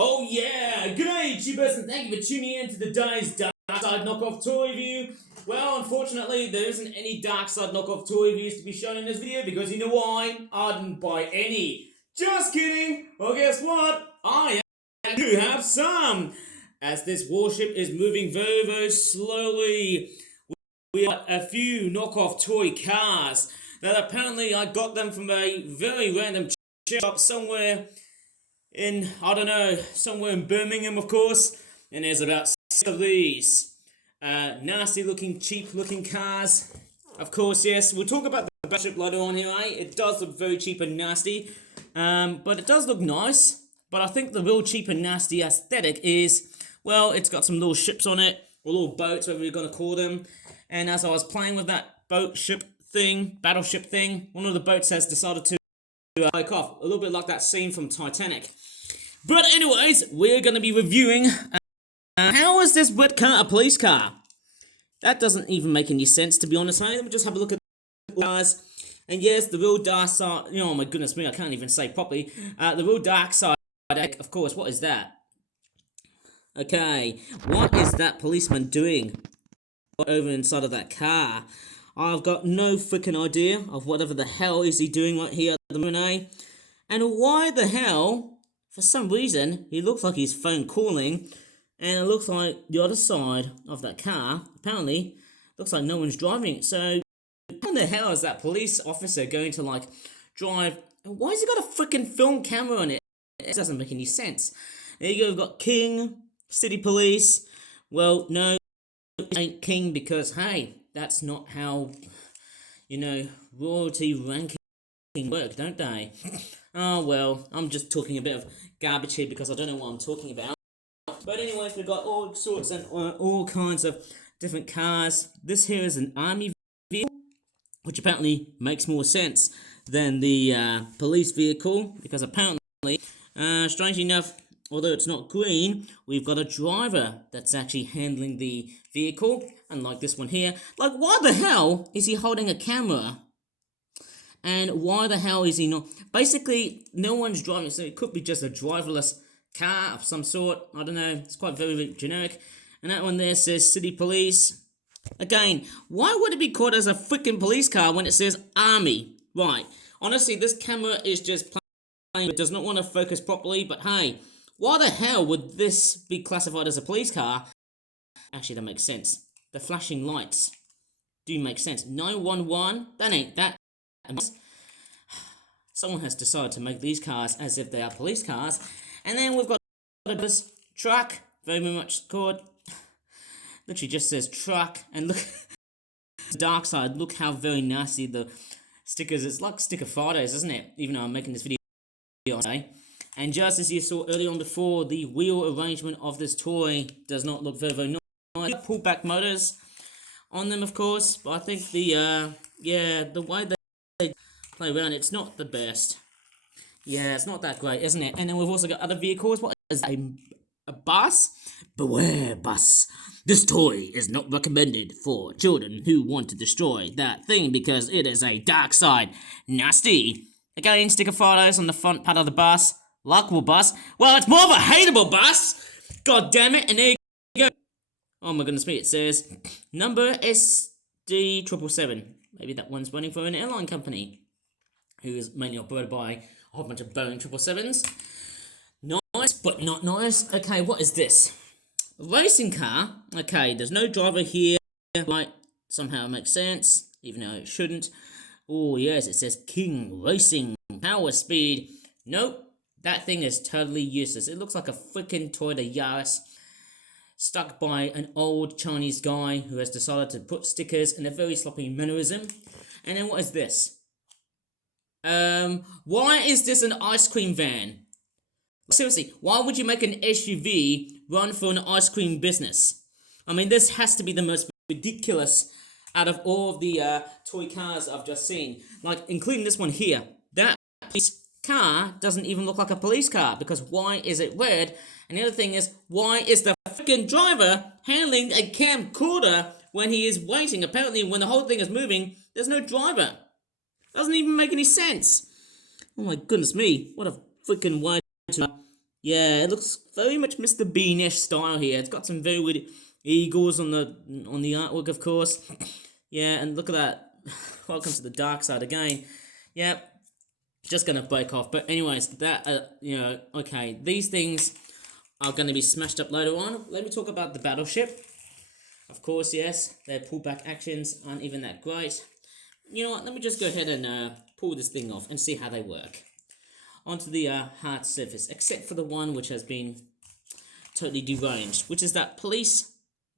Oh yeah! G'day YouTubers and thank you for tuning in to the day's Dark Side Knockoff toy review. Well, unfortunately, there isn't any Dark Side Knockoff toy reviews to be shown in this video because you know why? I didn't buy any. Just kidding! Well, guess what? I do have some! As this warship is moving very, very slowly, we got a few knockoff toy cars that apparently I got them from a very random shop somewhere in, I don't know, somewhere in Birmingham, of course. And there's about 6 of these nasty looking, cheap looking cars. Of course, yes, we'll talk about the BattleShip later on here, eh? It does look very cheap and nasty, but it does look nice. But I think the real cheap and nasty aesthetic is, well, it's got some little ships on it, or little boats, whatever you're going to call them. And as I was playing with that BattleShip thing, one of the boats has decided to take off, a little bit like that scene from Titanic. But anyways, we're going to be reviewing how is this red car a police car? That doesn't even make any sense, to be honest. Let me just have a look at the cars. And yes, the real dark side, oh my goodness me, I can't even say properly. The real dark side, of course, what is that? Okay, what is that policeman doing over inside of that car? I've got no freaking idea of whatever the hell is he doing right here at the moment. And why the hell, for some reason, he looks like he's phone calling, and it looks like the other side of that car, apparently, looks like no one's driving it. So, how the hell is that police officer going to, like, drive? Why has he got a freaking film camera on it? It doesn't make any sense. There you go, we've got King, City Police. Well, no, it ain't King because, hey, that's not how, royalty ranking work, don't they? Oh, well, I'm just talking a bit of garbage here because I don't know what I'm talking about. But anyways, we've got all sorts and all kinds of different cars. This here is an army vehicle, which apparently makes more sense than the police vehicle because apparently, strangely enough, although it's not green, we've got a driver that's actually handling the vehicle, unlike this one here. Like, why the hell is he holding a camera? And why the hell is he not? Basically, no one's driving, so it could be just a driverless car of some sort. I don't know. It's quite very, very generic. And that one there says City Police. Again, why would it be called as a freaking police car when it says Army? Right. Honestly, this camera is just playing. It does not want to focus properly, but hey, why the hell would this be classified as a police car? Actually, that makes sense. The flashing lights do make sense. 911, that ain't that. Someone has decided to make these cars as if they are police cars. And then we've got this truck, very much called, literally just says truck. And look, the dark side, look how very nasty the stickers, it's like sticker Fridays, isn't it? Even though I'm making this video today. And just as you saw earlier on before, the wheel arrangement of this toy does not look very, very nice. Pull back motors on them, of course, but I think the way they play around, it's not the best. Yeah, it's not that great, isn't it? And then we've also got other vehicles. What is a bus? Beware, bus. This toy is not recommended for children who want to destroy that thing because it is a dark side nasty. Again, sticker photos on the front part of the bus. Likable bus. Well, it's more of a hateable bus. God damn it. And there you go. Oh my goodness me. It says number SD777. Maybe that one's running for an airline company who is mainly operated by a whole bunch of Boeing 777s. Nice, but not nice. Okay, what is this? A racing car. Okay, there's no driver here. Right, somehow it makes sense, even though it shouldn't. Oh, yes, it says King Racing. Power speed. Nope. That thing is totally useless. It looks like a freaking Toyota Yaris stuck by an old Chinese guy who has decided to put stickers in a very sloppy mannerism. And then what is this? Why is this an ice cream van? Seriously, why would you make an SUV run for an ice cream business? I mean, this has to be the most ridiculous out of all of the toy cars I've just seen. Like, including this one here. That police car doesn't even look like a police car because why is it red? And the other thing is, why is the freaking driver handling a camcorder when he is waiting? Apparently, when the whole thing is moving, there's no driver. Doesn't even make any sense. Oh my goodness me, what a freaking way to Yeah, it looks very much Mr. Beanish style here. It's got some very weird eagles on the artwork, of course. Yeah, and look at that. Welcome to the dark side again. Yep, just gonna break off. But anyways, that okay, these things are gonna be smashed up later on. Let me talk about the battleship. Of course, yes, their pullback actions aren't even that great. You know what? Let me just go ahead and pull this thing off and see how they work. Onto the hard surface, except for the one which has been totally deranged, which is that police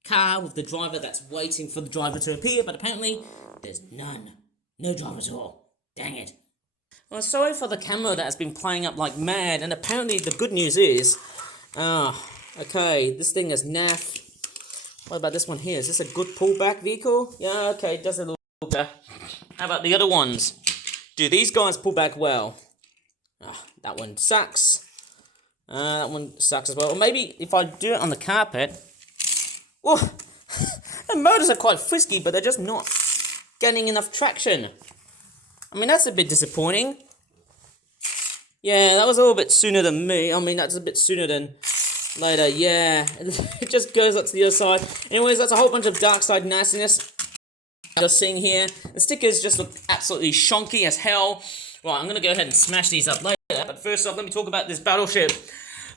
car with the driver that's waiting for the driver to appear, but apparently there's none. No driver at all. Dang it. Well, sorry for the camera that has been playing up like mad, and apparently the good news is, okay, this thing is naff. What about this one here? Is this a good pullback vehicle? Yeah, okay, it does a little better. How about the other ones? Do these guys pull back well? That one sucks. That one sucks as well. Or maybe if I do it on the carpet. Oh, the motors are quite frisky, but they're just not getting enough traction. I mean, that's a bit disappointing. Yeah, that was a little bit sooner than me. I mean, that's a bit sooner than later. Yeah, it just goes up to the other side. Anyways, that's a whole bunch of dark side nastiness you're seeing here. The stickers just look absolutely shonky as hell. Right, I'm going to go ahead and smash these up later. But first off, let me talk about this battleship.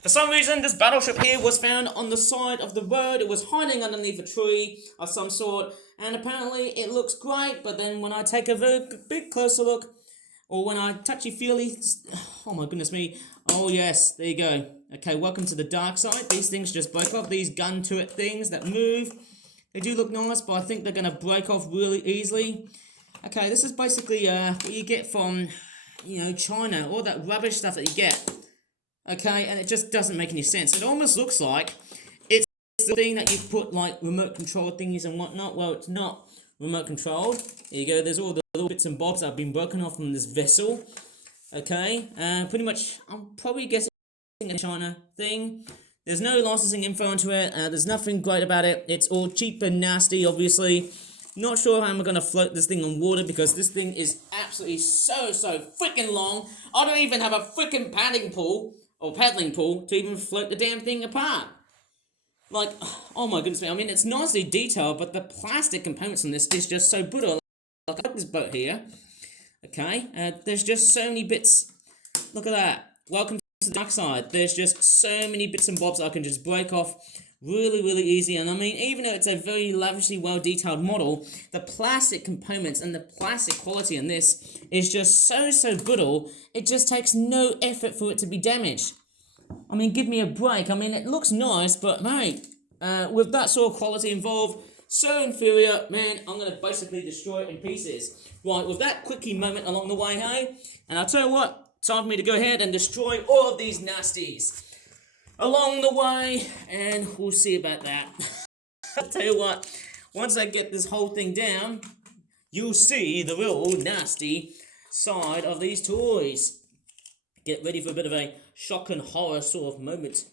For some reason, this battleship here was found on the side of the road. It was hiding underneath a tree of some sort. And apparently, it looks great. But then when I take a very big closer look, or when I touchy-feely, oh my goodness me. Oh yes, there you go. Okay, welcome to the dark side. These things just break off. These gun-to-it things that move. They do look nice, but I think they're going to break off really easily. Okay, this is basically what you get from, China. All that rubbish stuff that you get. Okay, and it just doesn't make any sense. It almost looks like it's the thing that you put, like, remote control thingies and whatnot. Well, it's not remote controlled. There you go. There's all the little bits and bobs that have been broken off from this vessel. Okay, pretty much, I'm probably guessing a China thing. There's no licensing info onto it. There's nothing great about it. It's all cheap and nasty, obviously. Not sure how I'm going to float this thing on water because this thing is absolutely so freaking long. I don't even have a freaking paddling pool to even float the damn thing apart. Like, oh my goodness me. I mean, it's nicely detailed, but the plastic components on this is just so brittle. Like, I like this boat here. Okay, there's just so many bits. Look at that. Welcome to the dark side. There's just so many bits and bobs I can just break off really easy. And I mean, even though it's a very lavishly well detailed model, the plastic components and the plastic quality in this is just so brittle. It just takes no effort for it to be damaged. I mean, give me a break. I mean, it looks nice, but mate, with that sort of quality involved, so inferior, man, I'm going to basically destroy it in pieces. Right, with that quickie moment along the way, hey? And I'll tell you what, time for me to go ahead and destroy all of these nasties along the way, and we'll see about that. I'll tell you what, once I get this whole thing down, you'll see the real nasty side of these toys. Get ready for a bit of a shock and horror sort of moment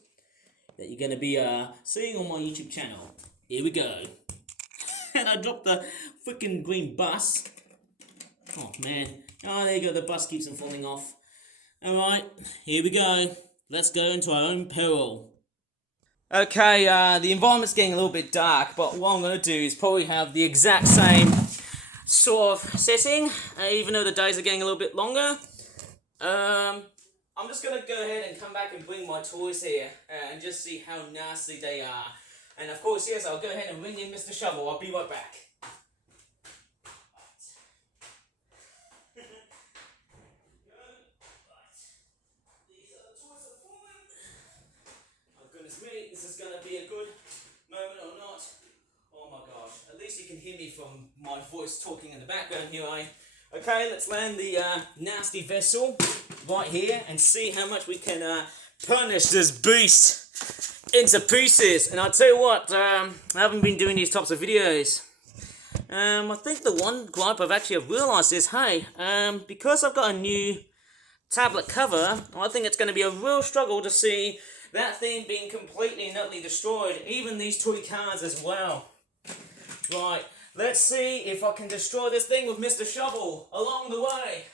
that you're going to be seeing on my YouTube channel. Here we go. And I dropped the freaking green bus. Oh, man. Oh, there you go. The bus keeps on falling off. Alright, here we go. Let's go into our own peril. Okay, the environment's getting a little bit dark, but what I'm going to do is probably have the exact same sort of setting, even though the days are getting a little bit longer. I'm just going to go ahead and come back and bring my toys here and just see how nasty they are. And of course, yes, I'll go ahead and ring in Mr. Shovel. I'll be right back. This is going to be a good moment or not. Oh my gosh, at least you can hear me from my voice talking in the background here, eh? Okay, let's land the nasty vessel right here and see how much we can punish this beast into pieces. And I'll tell you what, I haven't been doing these types of videos. I think the one gripe I've actually realised is, hey, because I've got a new tablet cover, I think it's going to be a real struggle to see that thing being completely and utterly destroyed, even these toy cars as well. Right, let's see if I can destroy this thing with Mr. Shovel along the way.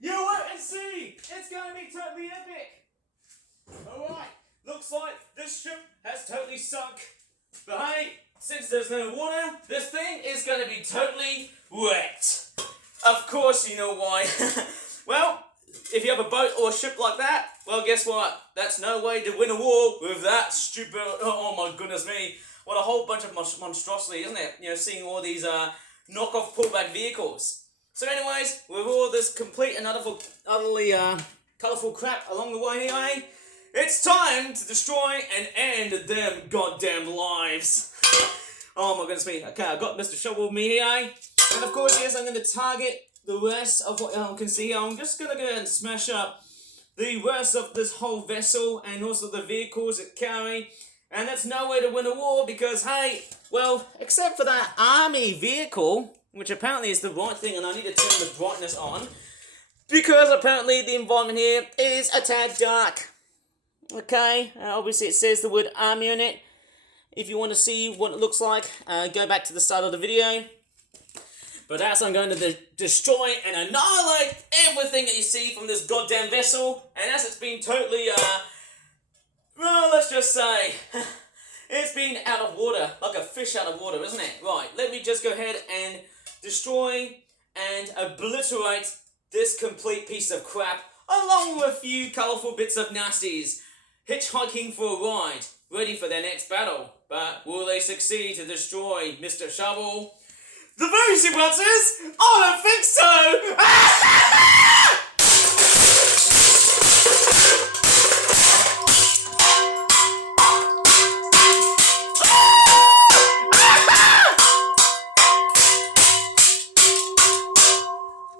You wait and see! It's going to be totally epic! Alright! looks like this ship has totally sunk. But hey, since there's no water, this thing is going to be totally wet. Of course you know why. Well, if you have a boat or a ship like that, well, guess what? That's no way to win a war with that stupid... Oh my goodness me. What a whole bunch of monstrosity, isn't it? You know, seeing all these knockoff pullback vehicles. So anyways, with all this complete and utterly colourful crap along the way anyway, it's time to destroy and end them goddamn lives. Oh my goodness me. Okay, I've got Mr. Shovel with me here. And of course, yes, I'm going to target the rest of what you can see here. I'm just going to go ahead and smash up the rest of this whole vessel and also the vehicles it carry. And that's no way to win a war because, hey, well, except for that army vehicle, which apparently is the right thing, and I need to turn the brightness on, because apparently the environment here is a tad dark. Okay, obviously it says the word army on it. If you want to see what it looks like, go back to the start of the video. But as I'm going to destroy and annihilate everything that you see from this goddamn vessel, and as it's been totally, well, let's just say, it's been out of water, like a fish out of water, isn't it? Right, let me just go ahead and destroy and obliterate this complete piece of crap, along with a few colourful bits of nasties, hitchhiking for a ride, ready for their next battle. But will they succeed to destroy Mr. Shovel? The very simple answer is, I don't think so!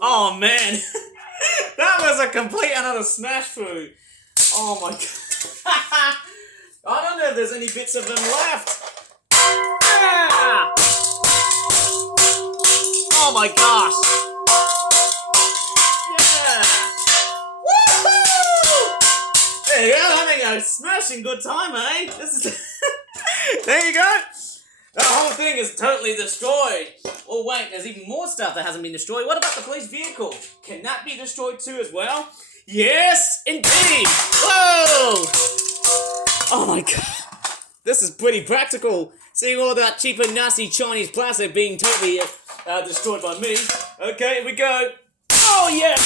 Oh man, that was a complete and utter smash through. Oh my god. I don't know if there's any bits of them left. Yeah. Oh my gosh. Yeah. Woohoo! There you go, having a smashing good time, eh? This is there you go. The whole thing is totally destroyed. Oh wait, there's even more stuff that hasn't been destroyed. What about the police vehicle? Can that be destroyed too as well? Yes, indeed! Whoa! Oh my god. This is pretty practical. Seeing all that cheap and nasty Chinese plastic being totally destroyed by me. Okay, here we go. Oh yeah!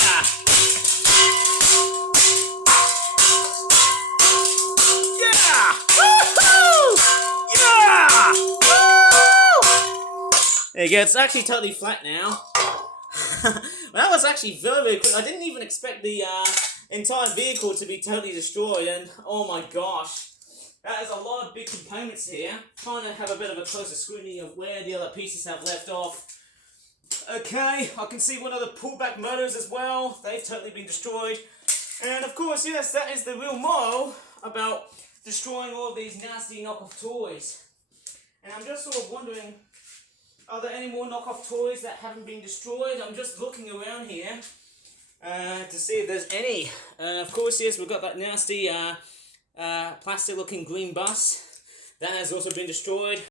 There you go, it's actually totally flat now. Well, that was actually very, very quick. I didn't even expect the entire vehicle to be totally destroyed, and oh my gosh. That is a lot of big components here. Trying to have a bit of a closer scrutiny of where the other pieces have left off. Okay, I can see one of the pullback motors as well. They've totally been destroyed. And of course, yes, that is the real moral about destroying all of these nasty knockoff toys. And I'm just sort of wondering, are there any more knockoff toys that haven't been destroyed? I'm just looking around here to see if there's any. Of course, yes, we've got that nasty plastic-looking green bus. That has also been destroyed.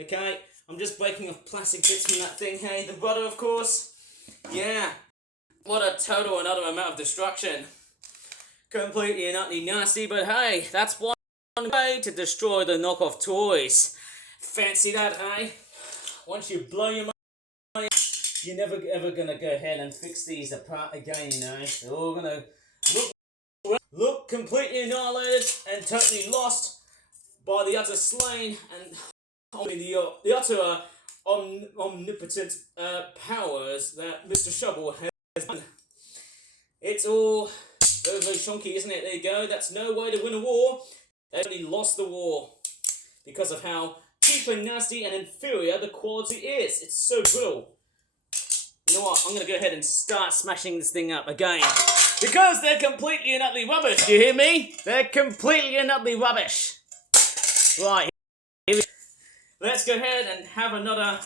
Okay, I'm just breaking off plastic bits from that thing. Hey, the rudder, of course. Yeah, what a total and utter amount of destruction. Completely and utterly nasty, but hey, that's one way to destroy the knockoff toys. Fancy that, eh? Once you blow your money, you're never ever gonna go ahead and fix these apart again, you know. They're all gonna look completely annihilated and totally lost by the utter slain and the utter omnipotent powers that Mr. Shovel has done. It's all very, very chunky, isn't it? There you go. That's no way to win a war. They only lost the war because of how cheap and nasty and inferior the quality is. It's so brittle. You know what? I'm going to go ahead and start smashing this thing up again. Because they're completely and utterly rubbish. Do you hear me? They're completely and utterly rubbish. Right. Here we go. Let's go ahead and have another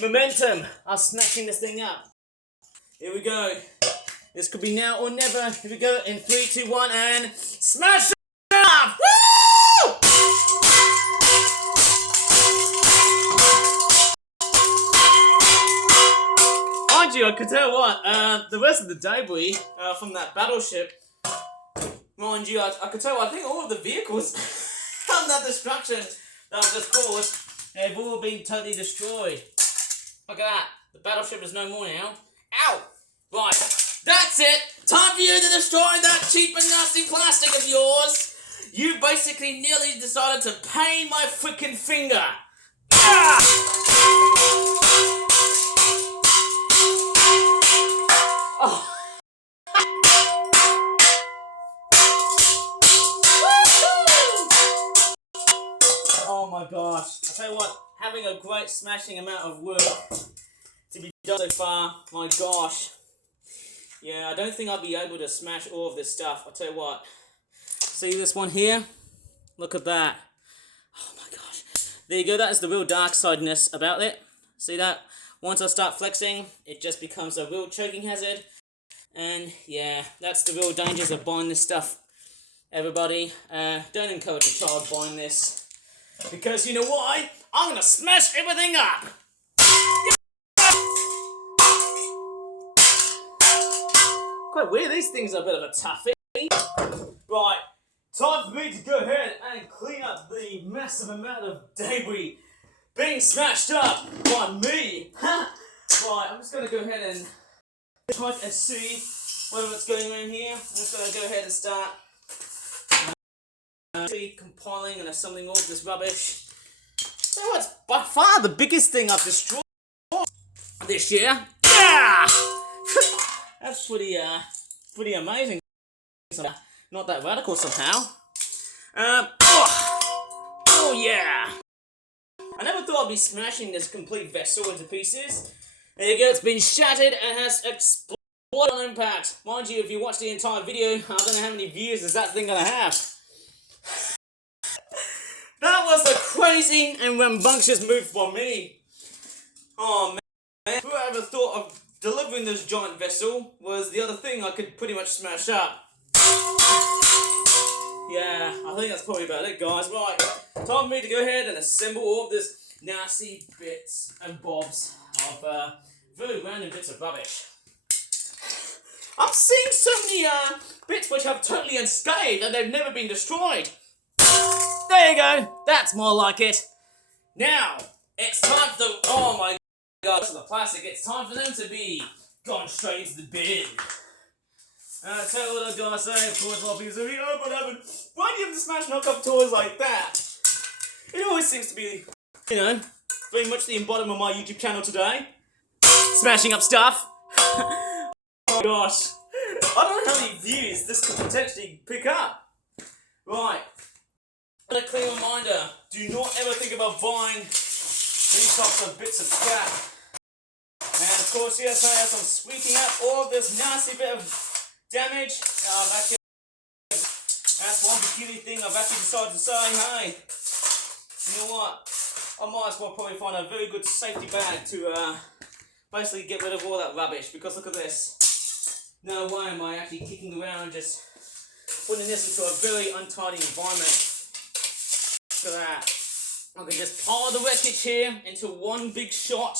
momentum of smashing this thing up. Here we go. This could be now or never. Here we go. In 3, 2, 1, and smash it up! Woo! Mind you, I could tell what, the rest of the debris from that battleship Mind you, I could tell, I think all of the vehicles from that destruction that I've just caused have all been totally destroyed. Look at that. The battleship is no more now. Ow! Right, that's it! Time for you to destroy that cheap and nasty plastic of yours! You basically nearly decided to pain my freaking finger! Ah! Oh. Oh my gosh. I tell you what, having a great smashing amount of work to be done so far, my gosh. Yeah, I don't think I'll be able to smash all of this stuff. I'll tell you what. See this one here? Look at that. Oh my gosh. There you go, that is the real dark sideness about it. See that? Once I start flexing, it just becomes a real choking hazard. And yeah, that's the real dangers of buying this stuff. Everybody, don't encourage a child buying this. Because you know why? I'm gonna smash everything up! Quite weird, these things are a bit of a toughie. Right, time for me to go ahead and clean up the massive amount of debris being smashed up by me. Right, I'm just gonna go ahead and try and see what's going on here. I'm just gonna go ahead and start compiling and assembling all of this rubbish. So what's by far the biggest thing I've destroyed this year? Yeah! That's pretty amazing. Not that radical somehow. Oh yeah! I never thought I'd be smashing this complete vessel into pieces. There you go, it's been shattered and has exploded on impact. Mind you, if you watch the entire video, I don't know how many views is that thing gonna have. That was a crazy and rambunctious move for me. Oh man, who ever thought of delivering this giant vessel was the other thing I could pretty much smash up. Yeah, I think that's probably about it, guys. Right, time for me to go ahead and assemble all of this nasty bits and bobs of very random bits of rubbish. I'm seeing so many bits which have totally unscathed and they've never been destroyed. There you go, that's more like it. Now, it's time for the, oh my gosh, the plastic, it's time for them to be gone straight into the bin. Tell you what I gotta say, of course, a lot of people say, oh, what happened? Why do you have to smash knockoff toys like that? It always seems to be, you know, very much the embodiment of my YouTube channel today. Smashing up stuff. Oh my gosh. I don't know how many views this could potentially pick up. Right. A clear reminder, do not ever think about buying these types of bits of scrap. And of course, yes, as I'm sweeping up all of this nasty bit of damage, that's one peculiar thing I've actually decided to say, hey, you know what, I might as well probably find a very good safety bag to basically get rid of all that rubbish, because look at this. No way am I actually kicking around just putting this into a very untidy environment. Look at that. I can just pile the wreckage here into one big shot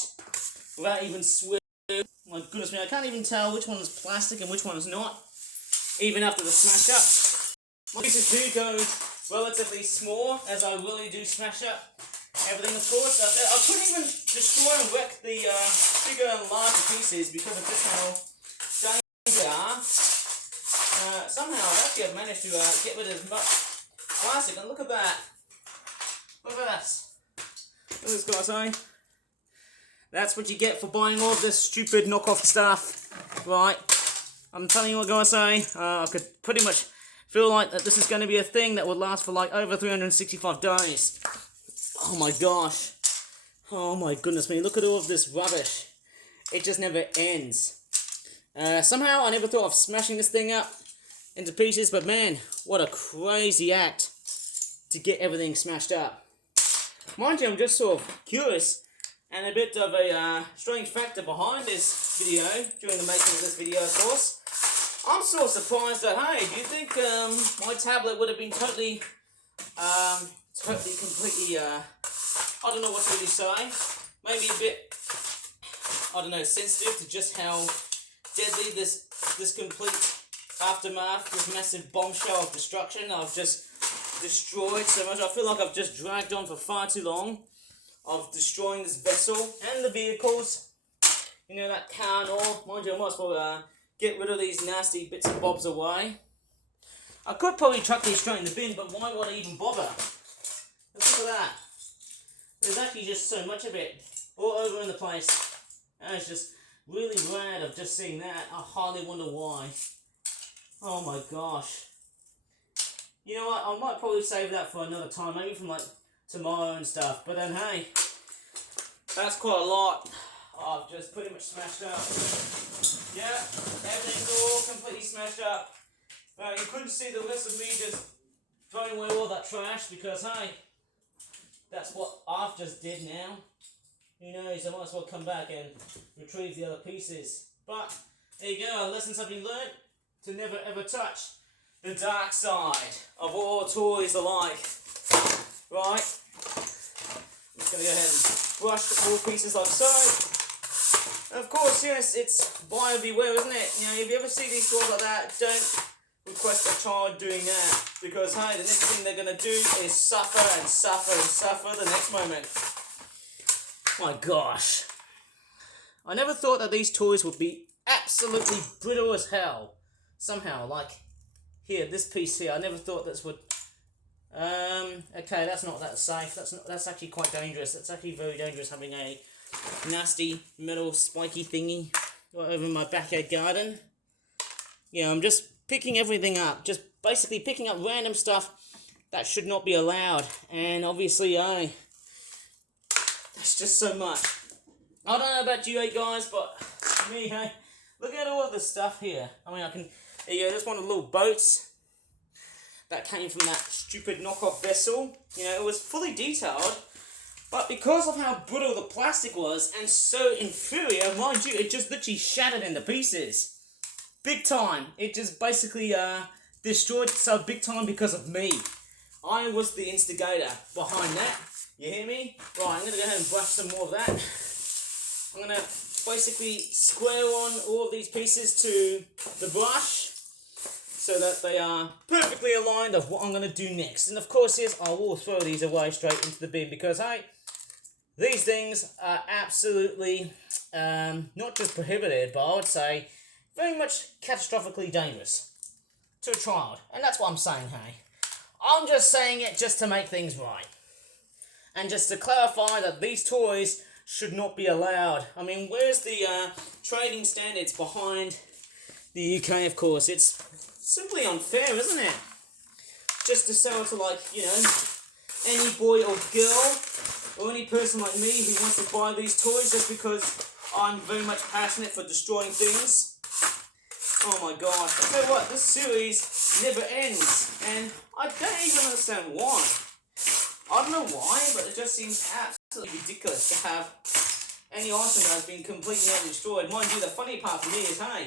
without even sweating. My goodness me, I can't even tell which one is plastic and which one is not, even after the smash up. My pieces do go relatively small, as I really do smash up everything, of course. I couldn't even destroy and wreck the bigger and larger pieces because of just how dangerous they are. Somehow, actually, I've managed to get rid of as much plastic, and look at that. Look at this. Look at this, guys, eh? That's what you get for buying all this stupid knockoff stuff, right? I'm telling you what, guys, eh? I could pretty much feel like that this is going to be a thing that would last for like over 365 days. Oh my gosh. Oh my goodness me, look at all of this rubbish. It just never ends. Somehow I never thought of smashing this thing up into pieces, but man, what a crazy act to get everything smashed up. Mind you, I'm just sort of curious, and a bit of a strange factor behind this video, during the making of this video, of course. I'm sort of surprised that, hey, do you think my tablet would have been totally, completely, I don't know what to really say, maybe a bit, I don't know, sensitive to just how deadly this complete aftermath, this massive bombshell of destruction I've just destroyed so much. I feel like I've just dragged on for far too long of destroying this vessel and the vehicles. You know, that car and all. Mind you, I might as well get rid of these nasty bits and bobs away. I could probably chuck these straight in the bin, but why would I even bother? Let's look at that. There's actually just so much of it all over in the place. And it's just really rad of just seeing that. I hardly wonder why. Oh my gosh. You know what, I might probably save that for another time, maybe from like tomorrow and stuff. But then hey, that's quite a lot. I've just pretty much smashed up. Yeah, everything's all completely smashed up. You couldn't see the rest of me just throwing away all that trash because hey, that's what I've just did now. Who knows, I might as well come back and retrieve the other pieces. But there you go, a lesson to be learned, to never ever touch the dark side of all toys alike. Right, I'm just going to go ahead and brush all pieces like so. And of course, yes, it's buyer beware, isn't it? You know, if you ever see these toys like that, don't request a child doing that. Because hey, the next thing they're going to do is suffer and suffer and suffer the next moment. My gosh. I never thought that these toys would be absolutely brittle as hell. Somehow, like here, this piece here, I never thought this would... okay, that's not that safe. That's actually quite dangerous. It's actually very dangerous having a nasty metal spiky thingy right over in my backyard garden. Yeah, I'm just picking everything up. Just basically picking up random stuff that should not be allowed. And obviously, that's just so much. I don't know about you guys, but me, hey, look at all of this stuff here. I mean, there you go, just one of the little boats that came from that stupid knockoff vessel. You know, it was fully detailed, but because of how brittle the plastic was and so inferior, mind you, it just literally shattered into pieces. Big time. It just basically destroyed itself big time because of me. I was the instigator behind that. You hear me? Right, I'm going to go ahead and brush some more of that. I'm going to basically square on all of these pieces to the brush so that they are perfectly aligned of what I'm going to do next. And of course, yes, I will throw these away straight into the bin because, hey, these things are absolutely not just prohibited, but I would say very much catastrophically dangerous to a child. And that's what I'm saying, hey. I'm just saying it just to make things right. And just to clarify that these toys should not be allowed. I mean, where's the trading standards behind the UK, of course? It's simply unfair, isn't it? Just to sell to, like, you know, any boy or girl or any person like me who wants to buy these toys just because I'm very much passionate for destroying things. Oh my gosh. I tell you what, this series never ends. And I don't even understand why. I don't know why, but it just seems absolutely ridiculous to have any item that has been completely destroyed. Mind you, the funny part for me is, hey,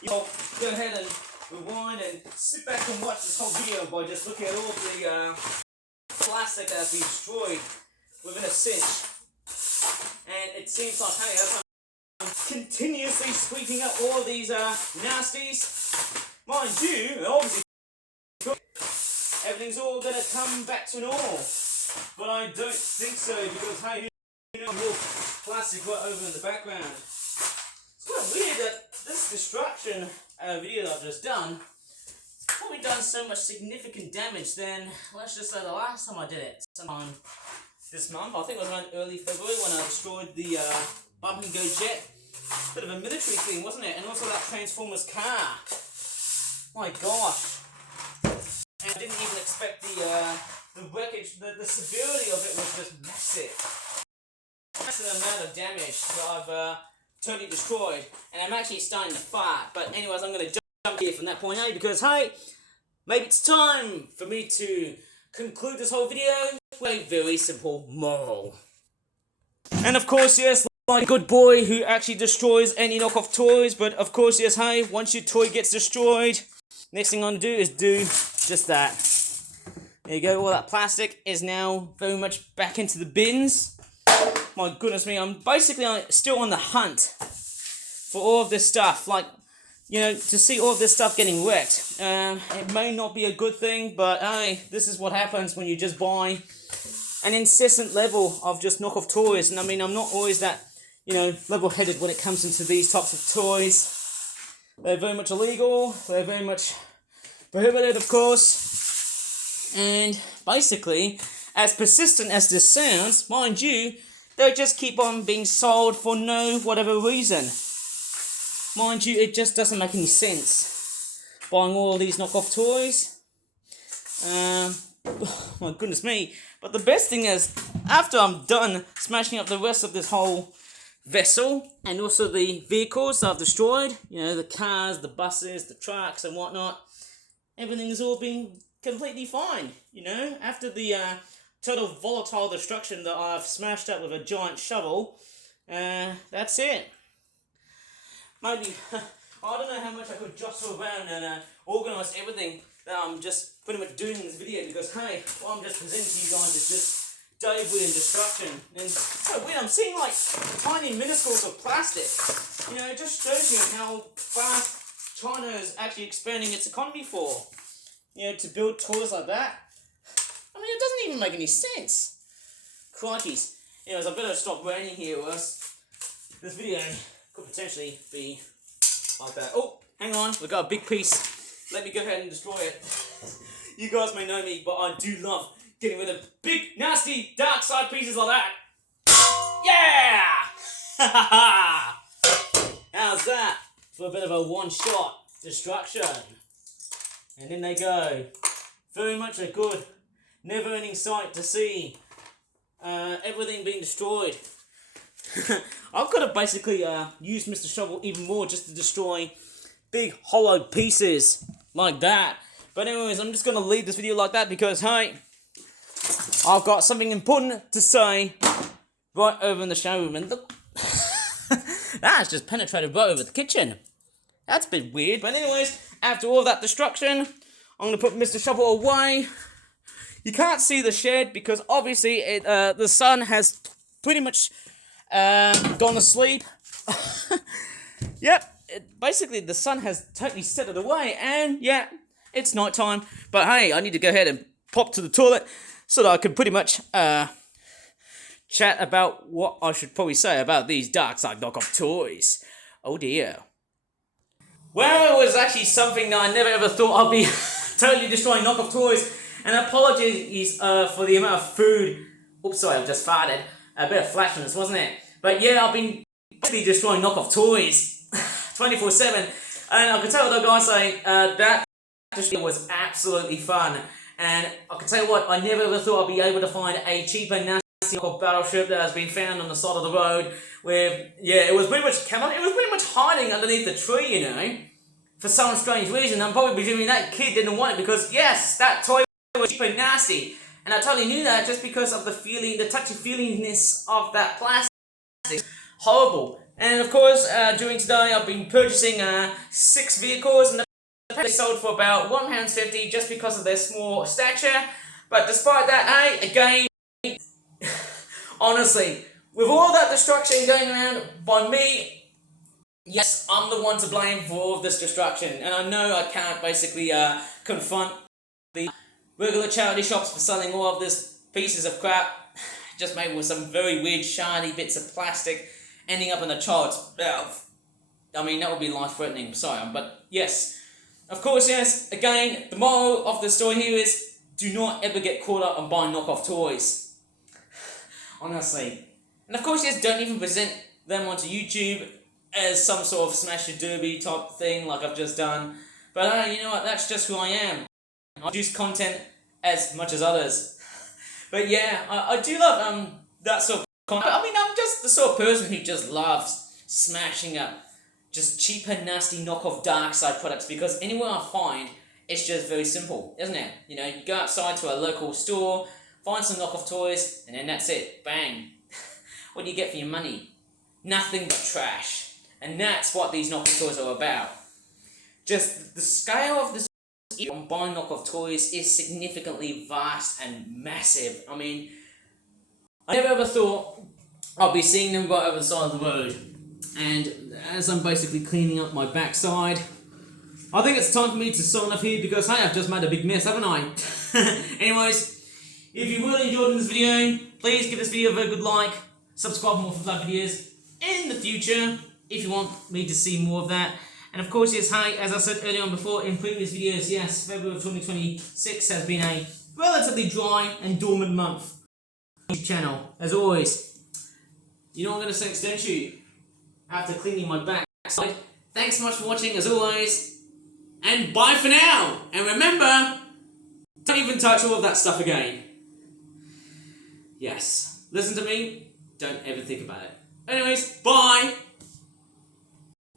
you'll go ahead and rewind and sit back and watch this whole video by just looking at all the plastic that has been destroyed within a cinch. And it seems like, hey, as I'm continuously sweeping up all of these nasties, mind you, obviously everything's all going to come back to normal. But I don't think so, because hey, you know, little plastic right over in the background. It's quite weird that this destruction video that I've just done has probably done so much significant damage than, let's just say, the last time I did it. Sometime this month, I think it was around early February when I destroyed the bump and go jet. Bit of a military thing, wasn't it? And also that Transformers car. My gosh. And I didn't even expect the wreckage, the severity of it was just massive. Massive amount of damage that I've totally destroyed. And I'm actually starting to fart. But anyways, I'm going to jump here from that point, hey, because hey, maybe it's time for me to conclude this whole video with a very simple moral. And of course, yes, like a good boy who actually destroys any knockoff toys. But of course, yes, hey, once your toy gets destroyed, next thing I'm going to do is do just that. There you go, all that plastic is now very much back into the bins. My goodness me, I'm basically still on the hunt for all of this stuff. Like, you know, to see all of this stuff getting wrecked. It may not be a good thing, but hey, this is what happens when you just buy an incessant level of just knockoff toys. And I mean, I'm not always that, you know, level-headed when it comes into these types of toys. They're very much illegal, they're very much prohibited, of course. And basically, as persistent as this sounds, mind you, they just keep on being sold for no whatever reason. Mind you, it just doesn't make any sense buying all these knockoff toys. My goodness me. But the best thing is, after I'm done smashing up the rest of this whole vessel, and also the vehicles I've destroyed, you know, the cars, the buses, the trucks and whatnot, everything has all been completely fine, you know. After the total volatile destruction that I've smashed up with a giant shovel, that's it. Maybe, I don't know how much I could jostle around and organise everything that I'm just pretty much doing in this video, because hey, what I'm just presenting to you guys is just debris and destruction. And it's so weird, I'm seeing like tiny minuscules of plastic. You know, it just shows you how fast China is actually expanding its economy for. You know, to build toys like that. I mean, it doesn't even make any sense. Crikeys. Anyways, I better stop raining here, or else this video could potentially be like that. Oh, hang on, we've got a big piece. Let me go ahead and destroy it. You guys may know me, but I do love getting rid of big, nasty, dark side pieces like that. Yeah! How's that for a bit of a one-shot destruction? And in they go. Very much a good, never-ending sight to see. Everything being destroyed. I could have basically used Mr. Shovel even more just to destroy big hollow pieces like that. But anyways, I'm just going to leave this video like that because, hey, I've got something important to say right over in the showroom. And look, that's just penetrated right over the kitchen. That's a bit weird. But anyways, after all that destruction, I'm going to put Mr. Shovel away. You can't see the shed because obviously the sun has pretty much gone to sleep. Yep, basically the sun has totally set it away, and yeah, it's night time. But hey, I need to go ahead and pop to the toilet so that I can pretty much chat about what I should probably say about these dark side knockoff toys. Oh dear. Well, it was actually something that I never ever thought I'd be totally destroying knockoff toys. And apologies for the amount of food. Oops, sorry, I've just farted. A bit of flatulence, wasn't it? But yeah, I've been basically destroying knockoff toys 24/7. And I can tell the guys say that was absolutely fun. And I can tell you what, I never ever thought I'd be able to find a cheaper, nasty knockoff BattleShip that has been found on the side of the road. Where, yeah, it was pretty much hiding underneath the tree, you know. For some strange reason, I'm probably presuming that kid didn't want it because, yes, that toy was cheap and nasty. And I totally knew that just because of the feeling, the touchy-feelingness of that plastic. Horrible. And of course, during today, I've been purchasing 6 vehicles, and they sold for about £1.50 just because of their small stature. But despite that, hey, again, honestly, with all that destruction going around by me, yes, I'm the one to blame for all of this destruction. And I know I can't basically confront the regular charity shops for selling all of this pieces of crap just made with some very weird shiny bits of plastic ending up in a child's mouth. I mean, that would be life-threatening, sorry, but yes. Of course, yes, again, the moral of the story here is do not ever get caught up on buying knockoff toys. Honestly. And of course, yes, don't even present them onto YouTube as some sort of smash your derby type thing like I've just done. But you know what, that's just who I am. I produce content as much as others. But yeah, I do love that sort of content. I mean, I'm just the sort of person who just loves smashing up just cheaper, nasty knockoff dark side products, because anywhere I find, it's just very simple, isn't it? You know, you go outside to a local store, find some knockoff toys, and then that's it. Bang. What do you get for your money? Nothing but trash. And that's what these knockoff toys are about. Just the scale of this on buying knockoff toys is significantly vast and massive. I mean, I never ever thought I'd be seeing them right over the side of the road. And as I'm basically cleaning up my backside, I think it's time for me to sign off here because I have just made a big mess, haven't I? Anyways, if you really enjoyed this video, please give this video a very good like, subscribe for more flight videos in the future if you want me to see more of that. And of course, yes, hey, as I said earlier on before in previous videos, yes, February of 2026 has been a relatively dry and dormant month on the channel. As always, you know what I'm going to say, don't you? After cleaning my backside. Thanks so much for watching, as always, and bye for now. And remember, don't even touch all of that stuff again. Yes, listen to me, don't ever think about it. Anyways, bye!